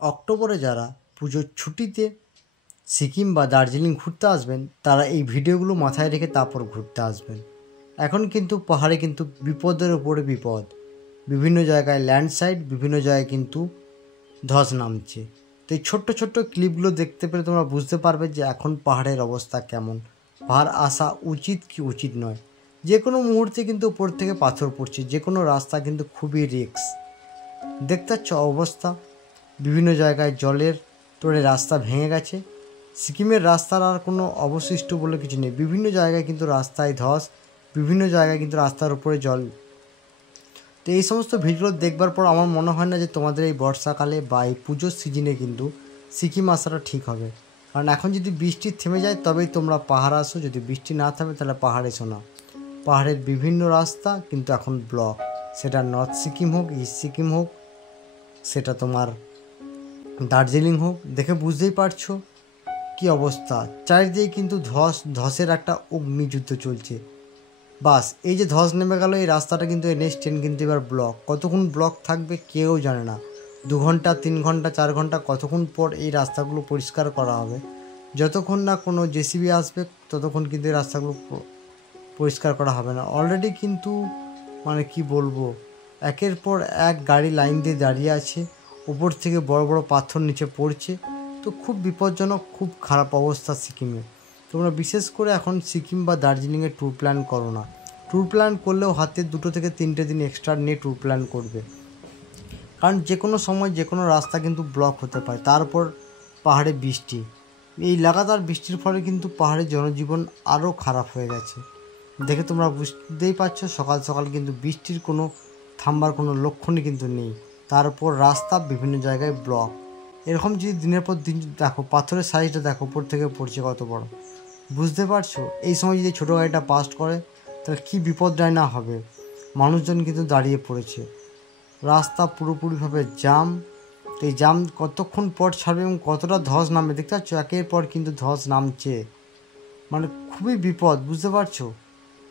অক্টোবরে যারা পুজোর ছুটিতে সিকিম বা দার্জিলিং ঘুরতে আসবেন তারা এই ভিডিওগুলো মাথায় রেখে তারপর ঘুরতে আসবেন। এখন কিন্তু পাহাড়ে কিন্তু বিপদের উপরে বিপদ, বিভিন্ন জায়গায় ল্যান্ডস্লাইড, বিভিন্ন জায়গায় কিন্তু ধস নামছে। তো এই ছোট্ট ছোট্ট ক্লিপগুলো দেখতে পেলে তোমরা বুঝতে পারবে যে এখন পাহাড়ের অবস্থা কেমন, পাহাড় আসা উচিত কি উচিত নয়। যে কোনো মুহূর্তে কিন্তু উপর থেকে পাথর পড়ছে, যে কোনো রাস্তা কিন্তু খুবই রিস্ক। দেখতে পাচ্ছ অবস্থা, বিভিন্ন জায়গায় জলের তোড়ে রাস্তা ভেঙে গেছে। সিকিমের রাস্তার আর কোনো অবশিষ্ট বলে কিছু নেই, বিভিন্ন জায়গায় কিন্তু রাস্তায় ধস, বিভিন্ন জায়গায় কিন্তু রাস্তার উপরে জল। তো এই সমস্ত ভিডিও দেখবার পর আমার মনে হয় না যে তোমাদের এই বর্ষাকালে বা এই পুজোর সিজনে কিন্তু সিকিম আসাটা ঠিক হবে। কারণ এখন যদি বৃষ্টি থেমে যায় তবেই তোমরা পাহাড় আসো, যদি বৃষ্টি না থামে তাহলে পাহাড় এসো না। পাহাড়ের বিভিন্ন রাস্তা কিন্তু এখন ব্লক, সেটা নর্থ সিকিম হোক, ইস্ট সিকিম হোক, সেটা তোমার দার্জিলিং হোক। দেখে বুঝতেই পারছো কি অবস্থা, চারিদিকে কিন্তু ধসের একটা অগ্নিযুদ্ধ চলছে। বাস এই যে ধস নেমে গেল, এই রাস্তাটা কিন্তু NH10 কিন্তু এবার ব্লক। কতক্ষণ ব্লক থাকবে কেউ জানে না, 2 ঘন্টা 3 ঘন্টা 4 ঘন্টা কতক্ষণ পর এই রাস্তাগুলো পরিষ্কার করা হবে। যতক্ষণ না কোনো জেসিবি আসবে ততক্ষণ কিন্তু এই রাস্তাগুলো পরিষ্কার করা হবে না। অলরেডি কিন্তু মানে কি বলবো, একের পর এক গাড়ি লাইন দিয়ে দাঁড়িয়ে আছে, উপর থেকে বড় বড় পাথর নিচে পড়ছে। তো খুব বিপজ্জনক, খুব খারাপ অবস্থা সিকিমে। তোমরা বিশেষ করে এখন সিকিম বা দার্জিলিংয়ে ট্যুর প্ল্যান করো না। ট্যুর প্ল্যান করলেও হাতে 2 থেকে 3টে দিন এক্সট্রা নিয়ে ট্যুর প্ল্যান করবে, কারণ যে কোনো সময় যে কোনো রাস্তা কিন্তু ব্লক হতে পারে। তারপর পাহাড়ে বৃষ্টি, এই লাগাতার বৃষ্টির ফলে কিন্তু পাহাড়ের জনজীবন আরও খারাপ হয়ে গেছে। দেখে তোমরা বুঝতেই পারছো, সকাল সকাল কিন্তু বৃষ্টির কোনো থামবার কোনো লক্ষণই কিন্তু নেই। তারপর রাস্তা বিভিন্ন জায়গায় ব্লক। এরকম যদি দিনের পর দিন দেখো, পাথরের সাইজটা দেখো উপর থেকে পড়ছে কত বড়, বুঝতে পারছো। এই সময় যদি ছোটো গাড়িটা পাস করে তাহলে কী বিপদটাই না হবে। মানুষজন কিন্তু দাঁড়িয়ে পড়েছে, রাস্তা পুরোপুরিভাবে জাম। এই জাম কতক্ষণ পর ছাড়বে এবং কতটা ধস নামবে দেখতে পাচ্ছ, একের পর কিন্তু ধস নামছে, মানে খুবই বিপদ, বুঝতে পারছো।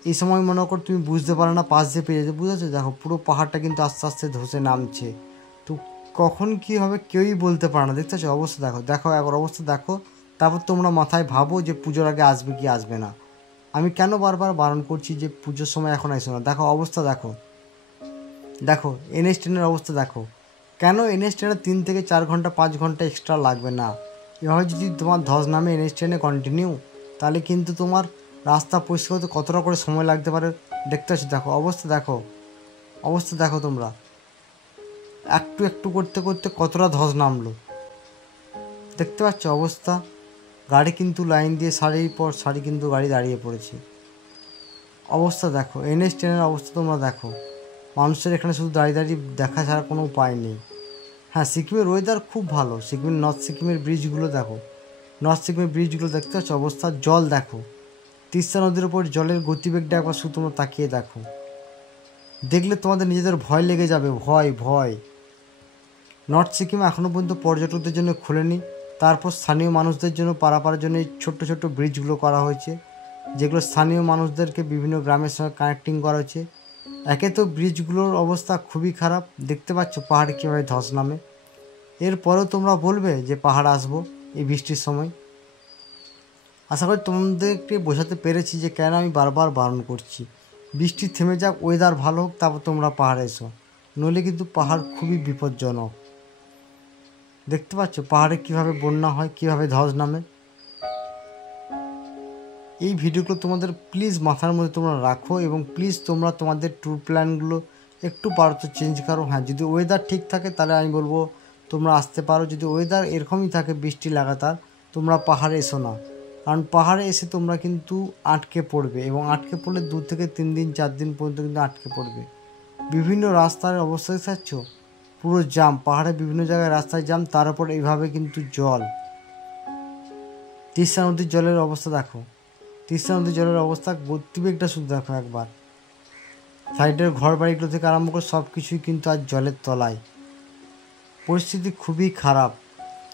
এই সময় মনে কর তুমি বুঝতে পারো না, পাশ দিয়ে পেয়ে যেতে, বুঝেছো। দেখো পুরো পাহাড়টা কিন্তু আস্তে আস্তে ধসে নামছে। তো কখন কী হবে কেউই বলতে পারে না, দেখতে পাচ্ছ অবস্থা। দেখো একবার অবস্থা দেখো, তারপর তোমরা মাথায় ভাবো যে পুজোর আগে আসবে কি আসবে না। আমি কেন বারবার বারণ করছি যে পুজোর সময় এখন এসো না। দেখো অবস্থা দেখো, দেখো NH10 অবস্থা দেখো। কেন NH10 3 থেকে 4 ঘন্টা 5 ঘন্টা এক্সট্রা লাগবে না। এভাবে যদি তোমার ধস নামে NH10 কন্টিনিউ, তাহলে কিন্তু তোমার রাস্তা পরিষ্কার হতে কতটা করে সময় লাগতে পারে দেখতে পাচ্ছি। দেখো অবস্থা দেখো, অবস্থা দেখো তোমরা, একটু একটু করতে করতে কতটা ধস নামলো দেখতে পাচ্ছ অবস্থা। গাড়ি কিন্তু লাইন দিয়ে সারির পর সারি কিন্তু গাড়ি দাঁড়িয়ে পড়েছে। অবস্থা দেখো, NH10 অবস্থা তোমরা দেখো। মানুষের এখানে শুধু দাঁড়িয়ে দাঁড়িয়ে দেখা ছাড়া কোনো উপায় নেই। হ্যাঁ, সিকিমের ওয়েদার খুব ভালো। সিকিমের নর্থ সিকিমের ব্রিজগুলো দেখো, নর্থ সিকিমের ব্রিজগুলো দেখতে পাচ্ছ অবস্থা। জল দেখো, তিস্তা নদীর ওপর জলের গতিবেগটা একবার শুধু তোমরা তাকিয়ে দেখো, দেখলে তোমাদের নিজেদের ভয় লেগে যাবে, ভয় ভয়। নর্থ সিকিম এখনও পর্যন্ত পর্যটকদের জন্য খোলেনি। তারপর স্থানীয় মানুষদের জন্য পারাপারের জন্য এই ছোট্ট ছোট্ট ব্রিজগুলো করা হয়েছে, যেগুলো স্থানীয় মানুষদেরকে বিভিন্ন গ্রামের সঙ্গে কানেক্টিং করা হয়েছে। একে তো ব্রিজগুলোর অবস্থা খুবই খারাপ, দেখতে পাচ্ছ পাহাড়ে কীভাবে ধস নামে। এরপরেও তোমরা বলবে যে পাহাড় আসবো এই বৃষ্টির সময়। আশা করি তোমাদেরকে বোঝাতে পেরেছি যে কেন আমি বারবার বারণ করছি। বৃষ্টি থেমে যাক, ওয়েদার ভালো হোক, তারপর তোমরা পাহাড়ে এসো, নইলে কিন্তু পাহাড় খুবই বিপজ্জনক। দেখতে পাচ্ছ পাহাড়ে কীভাবে বন্যা হয়, কীভাবে ধস নামে। এই ভিডিওগুলো তোমাদের প্লিজ মাথার মধ্যে তোমরা রাখো, এবং প্লিজ তোমরা তোমাদের ট্যুর প্ল্যানগুলো একটু পারো তো চেঞ্জ করো। হ্যাঁ, যদি ওয়েদার ঠিক থাকে তাহলে আমি বলবো তোমরা আসতে পারো। যদি ওয়েদার এরকমই থাকে বৃষ্টি লাগাতার, তোমরা পাহাড়ে এসো না। কারণ পাহাড়ে এসে তোমরা কিন্তু আটকে পড়বে, এবং আটকে পড়লে 2 থেকে 3 দিন 4 দিন পর্যন্ত কিন্তু আটকে পড়বে। বিভিন্ন রাস্তার অবস্থা দেখছ, পুরো জাম, পাহাড়ে বিভিন্ন জায়গায় রাস্তায় জাম, তার উপর এইভাবে কিন্তু জল। তিস্তা নদীর জলের অবস্থা দেখো, তিস্তা নদীর জলের অবস্থা গতিবেগটা শুধু দেখো একবার। সাইডের ঘর বাড়িগুলো থেকে আরম্ভ করে সব কিছুই কিন্তু আজ জলের তলায়, পরিস্থিতি খুবই খারাপ।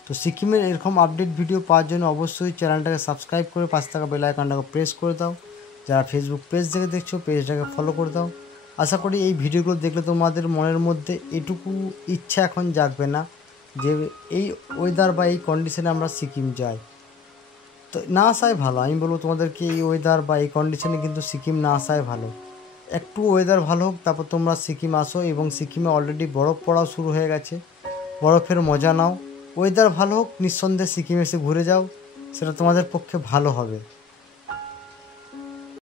তো সিকিমের এরকম আপডেট ভিডিও পাওয়ার জন্য অবশ্যই চ্যানেলটাকে সাবস্ক্রাইব করে পাশে থাকা বেল আইকনটাকে প্রেস করে দাও। যারা ফেসবুক পেজ থেকে দেখছো পেজটাকে ফলো করে দাও। আশা করি এই ভিডিওগুলো দেখলে তোমাদের মনের মধ্যে এটুকু ইচ্ছা এখন জাগবে না যে এই ওয়েদার বা এই কন্ডিশনে আমরা সিকিম যাই। তো না আসাই ভালো, আমি বলবো তোমাদেরকে এই ওয়েদার বা এই কন্ডিশনে কিন্তু সিকিম না আসাই ভালো। একটু ওয়েদার ভালো হোক, তারপর তোমরা সিকিম আসো। এবং সিকিমে অলরেডি বরফ পড়াও শুরু হয়ে গেছে, বরফের মজা নাও। ওয়েদার ভালো হোক, নিঃসন্দেহে সিকিম এসে ঘুরে যাও, সেটা তোমাদের পক্ষে ভালো হবে।